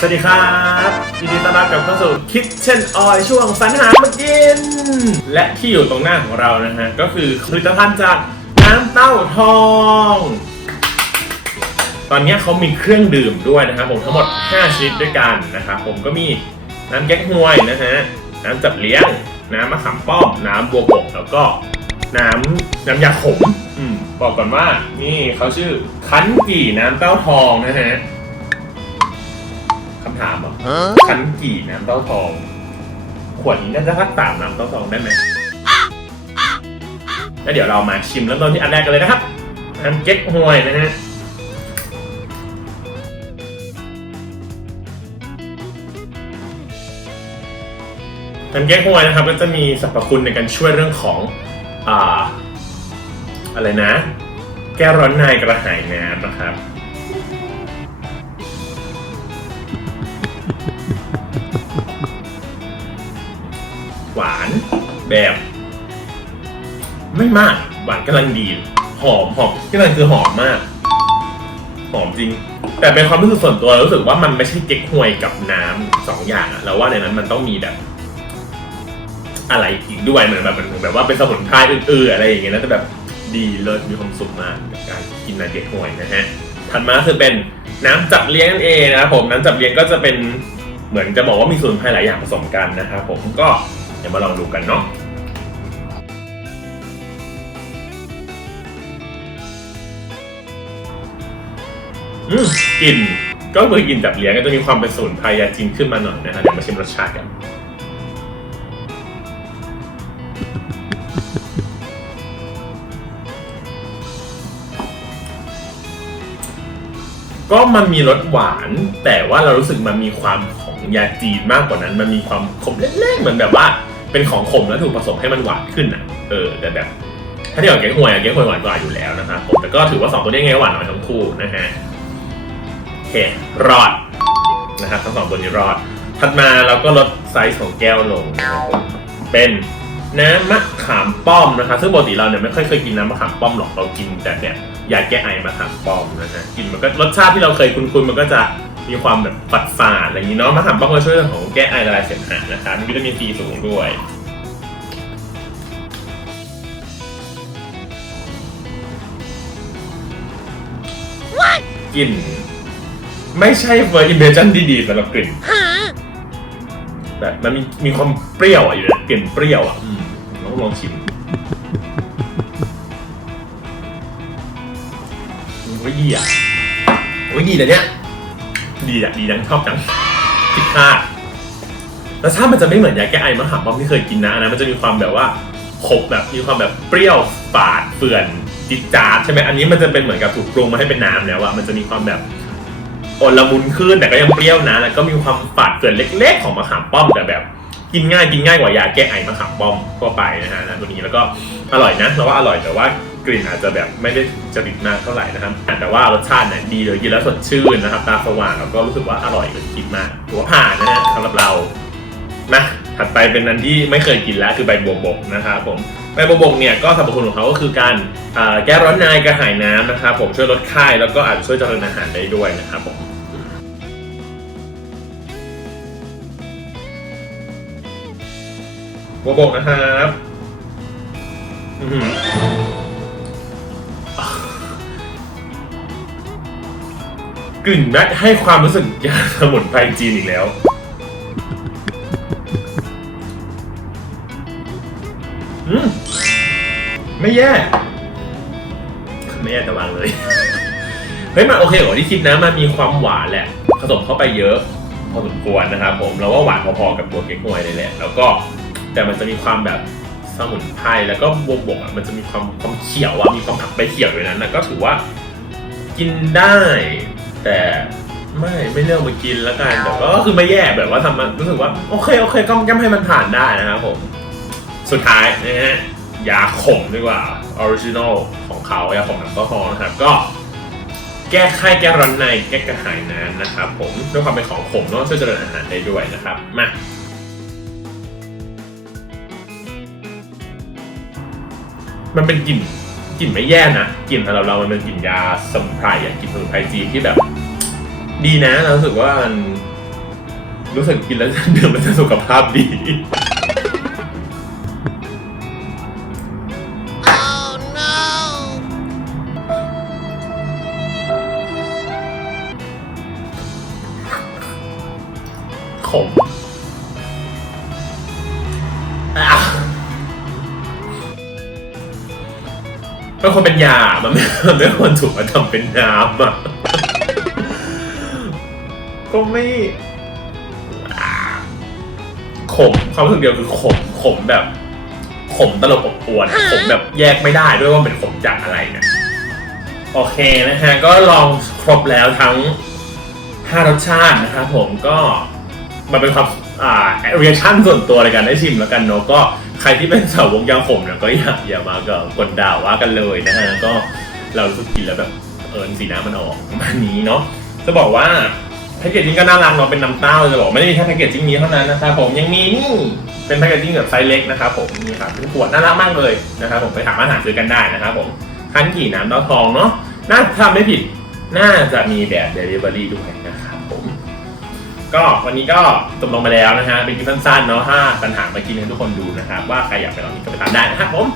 สวัสดีครับยินดีต้อนรับกลับเข้าสู่ Kitchen Oil ช่วงสรรหามากิน และที่อยู่ตรงหน้าของเรานะฮะ ก็คือผลิตภัณฑ์จากน้ำเต้าทอง ตอนนี้เขามีเครื่องดื่มด้วยนะครับผมทั้งหมด 5 ชนิดด้วยกันนะครับผมก็มีน้ำแก๊กฮวยนะฮะ น้ำจับเลี้ยง น้ำมะขามป้อม น้ำบัวบก แล้วก็น้ำน้ำยาขม อืมบอกก่อนว่านี่เขาชื่อคั้นกี่น้ำเต้าทองนะฮะคำ ถามเหรอคันกี่น้ำเต้าทอง ขวดนี้น่าจะสักสามน้ำเต้าทองได้ไหมแล้วเดี๋ยวเรามาชิมเริ่มต้นที่อันแรกกันเลยนะครับน้ำเก๊กฮวยนะฮะน้ำเก๊กฮวยนะครับก็จะมีสรรพคุณในการช่วยเรื่องของอ่าอะไรนะ แก้ร้อนในกระหายน้ำนะครับ แบบ ไม่มากหวานกำลังดี หอมหอมที่มันคือหอมมาก หอมจริง แต่เป็นความรู้สึกส่วนตัวรู้สึกว่ามันไม่ใช่เก๊กฮวยกับน้ำสองอย่างอะแล้วว่าในนั้นมันต้องมีแบบ อะไรอีกด้วยเหมือนแบบมันแบบว่าเป็นสมุนไพรอื่นๆอะไรอย่างเงี้ยแล้วจะแบบดีเลิศมีความสุขมากกับการกินนาเก๊กฮวยนะฮะถัดมาคือเป็นน้ำจับเลี้ยงนั่นเองนะครับผมน้ำจับเลี้ยงก็จะเป็นเหมือนจะบอกว่ามีสมุนไพรหลายอย่างผสมกันนะครับผมก็เดี๋ยวมาลองดูกันเนาะ อืมกลิ่นก็คือกลิ่นจับเลี้ยงก็จะมีความเป็นสมุนไพรยาจีนขึ้นมาหน่อยนะครับเดี๋ยวมาชิมรสชาติกันก็มันมีรสหวาน แต่ว่าเรารู้สึกมันมีความของยาจีนมากกว่านั้น มันมีความขมเล็กๆเหมือนแบบว่า เป็นของขมแล้วถูกผสมให้มันหวานขึ้นอะเออแต่แบบถ้าเทียบกับเก๊กฮวยอะเก๊กฮวยหวานกว่าอยู่แล้วนะครับผมแต่ก็ถือว่าสองตัวนี้ไงหวานน้อยทั้งคู่นะฮะ เครอดนะครับทั้งสองตัวนี้รอด ถัดมาเราก็ลดไซส์ของแก้วลงนะครับผมเป็นน้ำมะขามป้อมนะครับซึ่งปกติเราเนี่ยไม่ค่อยเคยกินน้ำมะขามป้อมหรอกเรากินแต่เนี่ยยาแก้ไอมะขามป้อมนะฮะกินมันก็รสชาติที่เราเคยคุ้นๆมันก็จะมีความแบบฝัดฝาดอะไรอย่างนี้เนาะมะขามป้อมก็ช่วยเรื่องของแก้ไอละลายเสมหะนะครับมีวิตามินซีสูงด้วยกลิ่น ไม่ใช่เฟอร์อิมเพรสชั่นที่ดีสำหรับกลิ่นแบบมันมีมีความเปรี้ยวอะอยู่ในกลิ่นเปรี้ยวอะอืมต้องลองชิมอืมว่าดีอะว่าดีแต่เนี้ยดีอะดีจังชอบจังผิดคาดแล้วถ้ามันจะไม่เหมือนยาแก้ไอมะขามป้อมที่เคยกินนะอันนะมันจะมีความแบบว่าขบแบบมีความแบบเปรี้ยวฝาดเฟื่อนจิดจาดใช่ไหมอันนี้มันจะเป็นเหมือนกับถูกปรุงมาให้เป็นน้ำแล้วอะมันจะมีความแบบ อ่อนละมุนขึ้นแต่ก็ยังเปรี้ยวนะ แล้วก็มีความฝาดเฟื่อนเล็ก ๆ ของมะขามป้อมแต่แบบ กินง่ายกินง่ายกว่ายาแก้ไอมะขามป้อมทั่วไปนะฮะนะตัวนี้แล้วก็อร่อยนะเราว่าอร่อยแต่ว่ากลิ่นอาจจะแบบไม่ได้จริตมากเท่าไหร่นะครับ แต่ว่ารสชาติเนี่ยดีเลยกินแล้วสดชื่นนะครับ ตาสว่างแล้วก็รู้สึกว่าอร่อยกว่าที่คิดมากถือว่าผ่านนะฮะสำหรับเรานะถัดไปเป็นอันที่ไม่เคยกินแล้วคือใบบัวบกนะครับผมใบบัวบกเนี่ยก็สรรพคุณของเขาก็คือการแก้ร้อนในกระหายน้ำนะครับผมช่วยลดไข้แล้วก็อาจจะช่วยเจริญอาหารได้ด้วยนะครับผม บัวบกนะครับอื้อหือกลิ่นแม้ให้ความรู้สึกยาสมุนไพรจีนอีกแล้ว อืม ไม่แย่ ไม่แย่แต่วางเลย เฮ้ย มันโอเคกว่าที่คิดนะ มันมีความหวานแหละ ผสมเข้าไปเยอะ พอสมควรนะครับผม เราว่าหวานพอๆกับตัวเก๊กฮวยเลยแหละ แล้วก็ แต่มันจะมีความแบบสมุนไพรแล้วก็บวกบกอะมันจะมีความความเขียวอะมีความผักใบเขียวอยู่นั้นนะก็ถือว่ากินได้ แต่ไม่ไม่เลือกมากินแล้วกันแต่ก็คือไม่แย่แบบว่าทำมันรู้สึกว่าโอเคโอเคก็ย่อมให้มันผ่านได้นะครับผมสุดท้ายนะฮะยาขมดีกว่าออริจินอลของเขายาขมน้ำเต้าหอมนะครับก็แก้ไข้แก้ร้อนในแก้กระหายน้ำนะครับผมด้วยความเป็นของขมเนาะช่วยเจริญอาหารได้ด้วยนะครับมา มันเป็นกลิ่นกลิ่นไม่แย่นะกลิ่นสำหรับเรามันเป็นกลิ่นยาสมุนไพรอะกลิ่นสมุนไพรจีนที่แบบ ดีนะเรารู้สึกว่ามันรู้สึกกินแล้วดื่มแล้วจะสุขภาพดี เป็นคนเป็นยา มันไม่มันไม่ควรถูกมาทำเป็นน้ำอะ ก็ไม่อ่าขมความรู้สึกเดียวคือขมขมแบบ ขมตลบอบอวนขมแบบแยกไม่ได้ด้วยว่าเป็นขมจากอะไรเนี่ย โอเคนะฮะ ก็ลองครบแล้วทั้ง 5 รสชาตินะครับผมก็มันเป็นความอ่าเรียชั่นส่วนตัวในการได้ชิมแล้วกันเนาะก็ ใครที่เป็นสาวกยาวขมเนี่ยก็อย่าอย่ามาก็กดด่าว่ากันเลยนะฮะก็เรารู้สึกกินแล้วแบบเอิญสีน้ำมันออกมานี้เนาะจะบอกว่าแพคเกจจิ้งก็น่ารักเนาะเป็นน้ำเต้าจะบอกไม่ได้มีแค่แพคเกจจิ้งนี้เท่านั้นนะครับผมยังมีนี่เป็นแพคเกจจิ้งแบบไซส์เล็กนะครับผมนี่ครับเป็นขวดน่ารักมากเลยนะครับผมไปหามาหาซื้อกันได้นะครับผมคั้นกี่น้ำเต้าทองเนาะน่าถ้าไม่ผิด น่าจะมีแบบ Delivery ด้วยนะครับ ก็วันนี้ก็จบลงไปแล้วนะฮะเป็นคลิปสั้นๆเนาะถ้าปัญหามากินให้ทุกคนดูนะครับ ว่าใครอยากไปลองกินก็ไปทำได้นะครับผม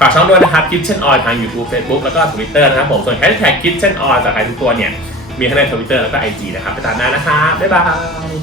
ฝากช่องด้วยนะครับ Kitchen Oil ทาง YouTube Facebook แล้วก็ Twitter นะครับผมส่วนแฮชแท็ก Kitchen Oil จากใครทุกตัวเนี่ยมีทั้งใน Twitter แล้วก็ IG นะครับไปตามได้นะครับบ๊ายบาย